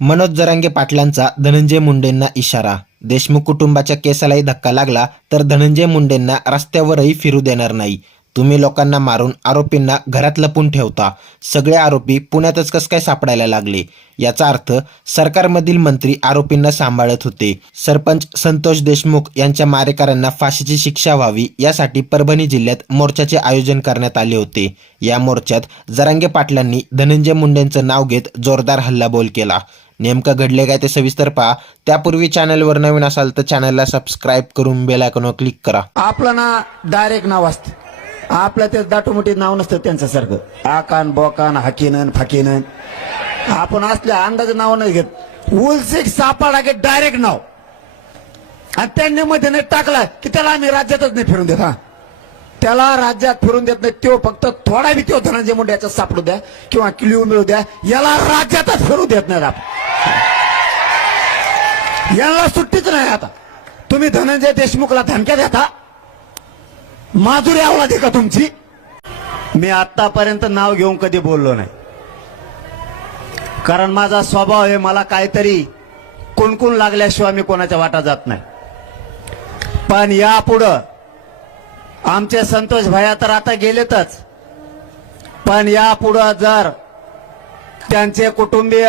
मनोज जरांगे पाटलांचा धनंजय मुंडेंना इशारा. देशमुख कुटुंबाच्या केसालाही धक्का लागला तर धनंजय मुंडेंना रस्त्यावरही फिरू देणार नाही. तुम्ही लोकांना मारून आरोपींना घरात लपून ठेवता. सगळे आरोपी पुण्यातच कस काय सापडायला लागले? याचा अर्थ सरकारमधील मंत्री आरोपींना सांभाळत होते. सरपंच संतोष देशमुख यांच्या मारेकऱ्यांना फाशीची शिक्षा व्हावी यासाठी परभणी जिल्ह्यात मोर्चाचे आयोजन करण्यात आले होते. या मोर्चात जरांगे पाटलांनी धनंजय मुंडेंचं नाव घेत जोरदार हल्लाबोल केला. नेमकं घडले काय ते सविस्तर पहा. त्यापूर्वी चॅनलवर नवीन असाल तर चॅनलला सबस्क्राईब करून बेल आयकॉनवर क्लिक करा. आपलं ना डायरेक्ट नाव असतं. आपलं ते दाटोमोठी नाव नसतं त्यांच्यासारखं आकान बोकान हाकीनन फाकीनन. आपण असल्या अंदाज नाव नाही घेत. उलसिक सापाडा घेत डायरेक्ट नाव. आणि त्यांनी मध्ये नाही टाकला की त्याला आम्ही राज्यातच नाही फिरून देत हा. त्याला राज्यात फिरून देत नाही तो फक्त थोडा बी तो धनंजय मुंडे याचा सापडू द्या किंवा किलिओ मिळू द्या याला राज्यातच फिरू देत नाही आपण. यांना सुट्टीच नाही आता. तुम्ही धनंजय देशमुखला धमक्या देता? माधुरी आवला दे का तुमची? मी आतापर्यंत नाव घेऊन कधी बोललो नाही. कारण माझा स्वभाव आहे मला काहीतरी कुणकुण लागल्याशिवाय मी कोणाच्या वाटा जात नाही. पण यापुढं आमचे संतोष भैया तर आता गेलेतच. पण यापुढं जर त्यांचे कुटुंबीय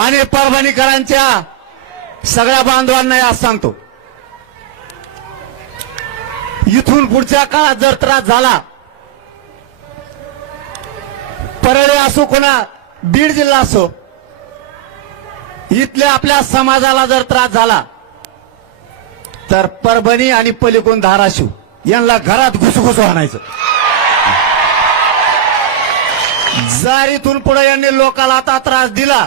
आणि परभणीकरांच्या सगळ्या बांधवांना आज सांगतो. इथून पुढच्या काळात जर त्रास झाला परळी असो कोणा बीड जिल्हा असो इथल्या आपल्या समाजाला जर त्रास झाला तर परभणी आणि पलिकोण धाराशिव यांना घरात घुसघुसू आणायचं. जर इथून पुढे यांनी लोकाला आता त्रास दिला.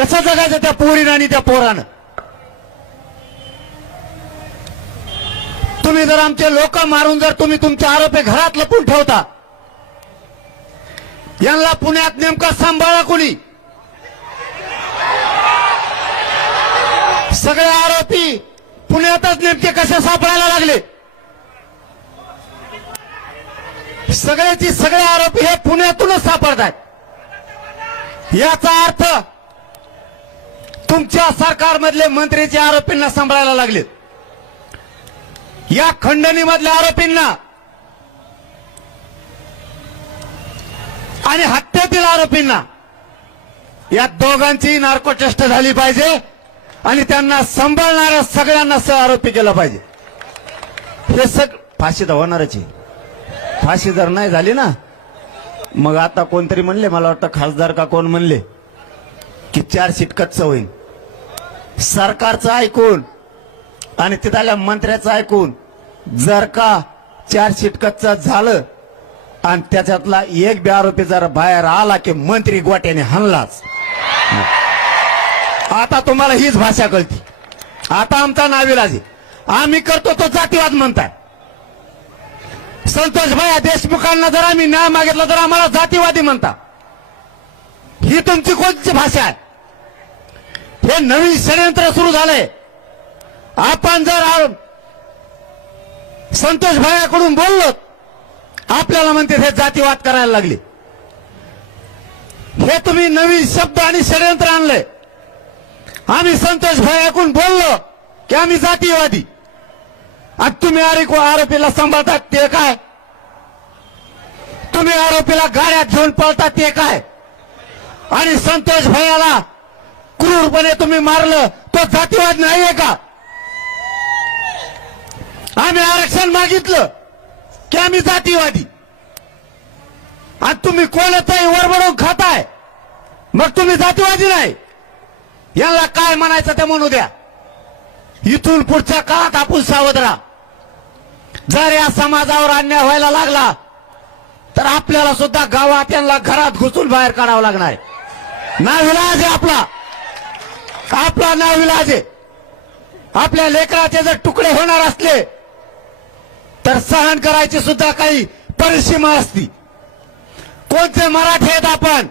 कसं जगायचं त्या पोरीनं आणि त्या पोरानं? तुम्ही जर आमचे लोक मारून जर तुम्ही तुमचे आरोपी घरात लपून ठेवता यांना पुण्यात नेमका सांभाळा कोणी? सगळे आरोपी पुण्यातच नेमके कसे सापडायला लागले? सगळ्याची सगळे आरोपी हे पुण्यातूनच सापडत आहेत याचा अर्थ तुमच्या सरकारमधले मंत्रीचे आरोपींना सांभाळायला लागलेत. या खंडणीमधल्या आरोपींना आणि हत्येतील आरोपींना या दोघांची नार्कोटेस्ट झाली पाहिजे आणि त्यांना सांभाळणाऱ्या सगळ्यांना सह आरोपी केला पाहिजे. हे सग फाशी तर होणारच आहे. फाशी जर नाही झाली ना मग आता कोणतरी म्हणले मला वाटतं खासदार का कोण म्हणले की चार सीट कच्च होईल सरकारचं ऐकून आणि तिथल्या मंत्र्याचं ऐकून जर का चार सीट कच्च झालं आणि त्याच्यातला एक बी आरोपी जर बाहेर आला की मंत्री गोट्याने हनलाच आता तुम्हाला हीच भाषा कळती. आता आमचा नाविलाज. आम्ही करतो तो जातीवाद म्हणताय. संतोष भैया देशमुखांना जर आम्ही न्याय मागितला तर आम्हाला जातीवादी म्हणता. ही तुमची कोणती भाषा आहे? हे नवीन षडयंत्र सुरू झालंय. आपण जर संतोष भैयाकडून बोललो आपल्याला म्हणते हे जातीवाद करायला लागले. हे तुम्ही नवीन शब्द आणि षडयंत्र आणलंय. आम्ही संतोष भैयाकडून बोललो की आम्ही जातीवादी आणि तुम्ही आरोपी आरोपीला सांभाळतात ते काय? तुम्ही आरोपीला गाड्यात घेऊन पळतात ते काय? आणि संतोष भैयाला क्रूरपणे तुम्ही मारलं तो जातीवाद नाहीये का? आम्ही आरक्षण मागितलं की आम्ही जातीवादी. आणि तुम्ही कोणतंही वरबडून खाताय मग तुम्ही जातीवादी नाही. याला काय म्हणायचं ते म्हणू द्या. इथून पुढच्या काळात आपण सावध राहा. जर या समाजावर अन्याय व्हायला लागला तर आपल्याला सुद्धा गावात यांना घरात घुसून बाहेर काढावं लागणार आहे. नाविलाज आपला. आपला आपला नाविलाज आहे. आपल्या लेकराचे जर तुकडे होणार असले तर सहन करायची सुद्धा काही परिसीमा असती. कोणते मराठी आहेत आपण?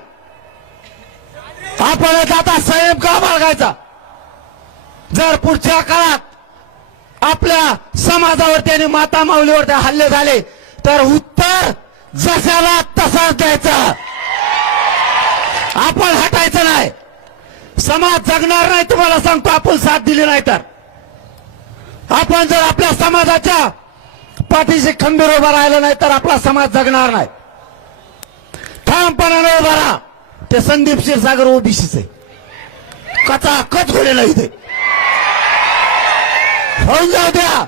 आपण आता संयम का बाळगायचा? जर पुढच्या काळात आपल्या समाजावर त्याने माता माऊलीवरती हल्ले झाले तर उत्तर जशाला तसाच द्यायचा. आपण हटायचं नाही. समाज जगणार नाही तुम्हाला सांगतो आपण साथ दिली नाही तर. आपण जर आपल्या समाजाच्या पाठीशी खंबीर उभा राहिलं नाही तर आपला समाज जगणार नाही. ठामपणाने उभा राहा. ते संदीप क्षीरसागर ओबीसीच आहे. कचा कच घोडेला इथे. होऊन जाऊ द्या.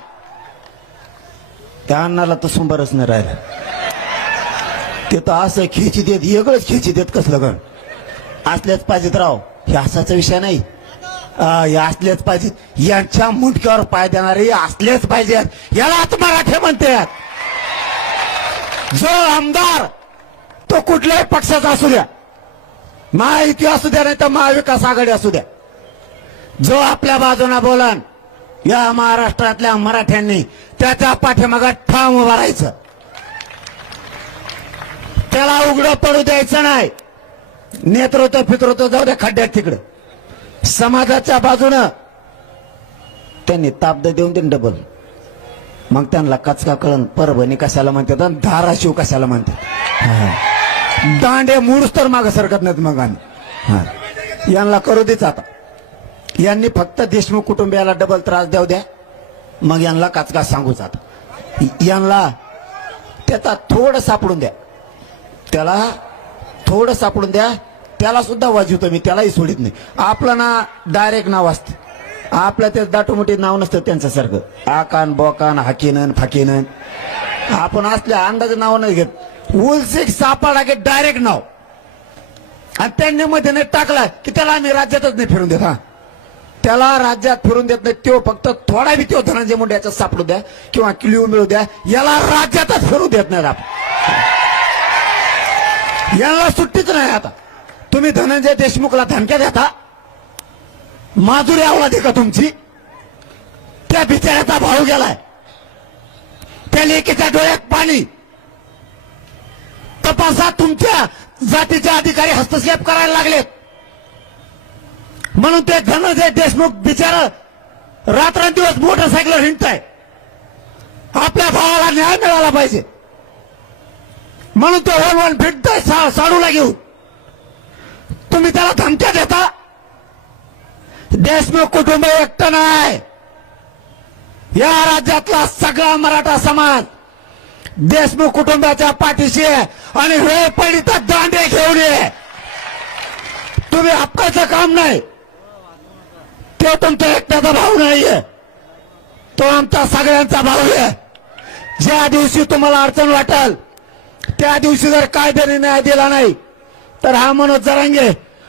त्या अन्नाला तर सुंबरच नाही राहिलं. ते तर असं खेची देत वेगळंच खेची देत कसलं गण. असल्याच पाहिजेत राव. हे असाचा विषय नाही. हे असलेच पाहिजेत यांच्या मुंडक्यावर पाय देणारे असलेच पाहिजेत यालाच मराठे म्हणतात. जो आमदार तो कुठल्याही पक्षाचा असू द्या. महायुती असू द्या नाही तर महाविकास आघाडी असू द्या. जो आपल्या बाजूला बोलन या महाराष्ट्रातल्या मराठ्यांनी त्याच्या पाठीमागात ठाम उभा राहायचं. त्याला उघडं पडू द्यायचं नाही. नेतृत्व फितृत्व जाऊ द्या खड्ड्यात तिकडं. समाजाच्या बाजूनं त्यांनी ताब्द देऊन देईन डबल मग त्यांना कचका कळण परभणी कशाला म्हणतात आणि धाराशिव कशाला म्हणतात? दांडे मूळच तर मागं सरकत नाहीत मग आम्ही यांना करू देच आता. यांनी फक्त देशमुख कुटुंबियाला डबल त्रास देऊ द्या. मग यांना काचका सांगू जात यांना त्याचा थोडं सापडून द्या. त्याला थोडं सापडून द्या. त्याला सुद्धा वाजवतो मी त्यालाही सोडित नाही. आपलं ना डायरेक्ट नाव असतं. आपलं ते दाटोमोठी नाव नसतं त्यांच्यासारखं. आकान बोकान हाकीनन फाकीनन. आपण असल्या अंदाजे नाव नाही घेत. उलसिक सापाडा घेत डायरेक्ट नाव. आणि त्यांनी मध्ये नाही टाकला की त्याला आम्ही राज्यातच नाही फिरून देत हा. त्याला राज्यात फिरून देत नाही तो फक्त थोडा बी तो धनंजय मुंडे याचा सापडू द्या किंवा किलिओ मिळू द्या याला राज्यातच फिरू देत नाही आपण. याला सुट्टीच नाही आता. तुम्ही धनंजय देशमुखला धमक्या देता? माधुरी आवला का तुमची? त्या बिचाऱ्याचा भाऊ गेलाय. त्या लेकीच्या डोळ्यात पाणी. तपासात तुमच्या जातीचे अधिकारी हस्तक्षेप करायला लागलेत. म्हणून ते धनंजय देशमुख बिचार रात्रंदिवस मोटरसायकल हिंडताय. आपल्या भावाला न्याय मिळाला पाहिजे. म्हणून तो वन वन सा- साडूला घेऊन. तुम्ही त्याला धमक्या देता? देशमुख कुटुंब एकटं नाही. या राज्यातला सगळा मराठा समाज देशमुख कुटुंबाच्या पाठीशी आहे आणि वेळ पडली तर दांडे घेऊन ये. तुम्ही हक्काचं काम नाही. तो तुमचा एकट्याचा भाऊ नाहीये. तो आमचा सगळ्यांचा भाऊ आहे. ज्या दिवशी तुम्हाला अडचण वाटेल त्या दिवशी जर कायद्याने न्याय दिला नाही तर हा मनोज जरांगे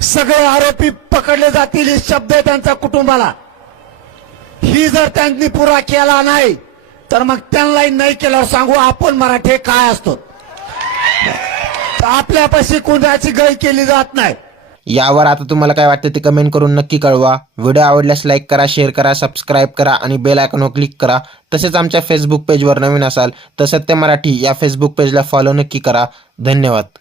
सगळे आरोपी पकडले जातील हे शब्द आहे त्यांच्या कुटुंबाला. ही जर त्यांनी पुरा केला नाही तर मग त्यांनाही नाही केल्यावर सांगू आपण मराठे काय असतो. तर आपल्यापाशी कुणाची गय केली जात नाही. यावर आता तुम्हाला काय वाटतं ते कमेंट करून नक्की कळवा. व्हिडिओ आवडल्यास लाईक करा शेअर करा सबस्क्राईब करा आणि बेल आयकॉनवर क्लिक करा. तसेच आमच्या फेसबुक पेजवर नवीन असाल तर सत्य मराठी या फेसबुक पेजला फॉलो नक्की करा. धन्यवाद.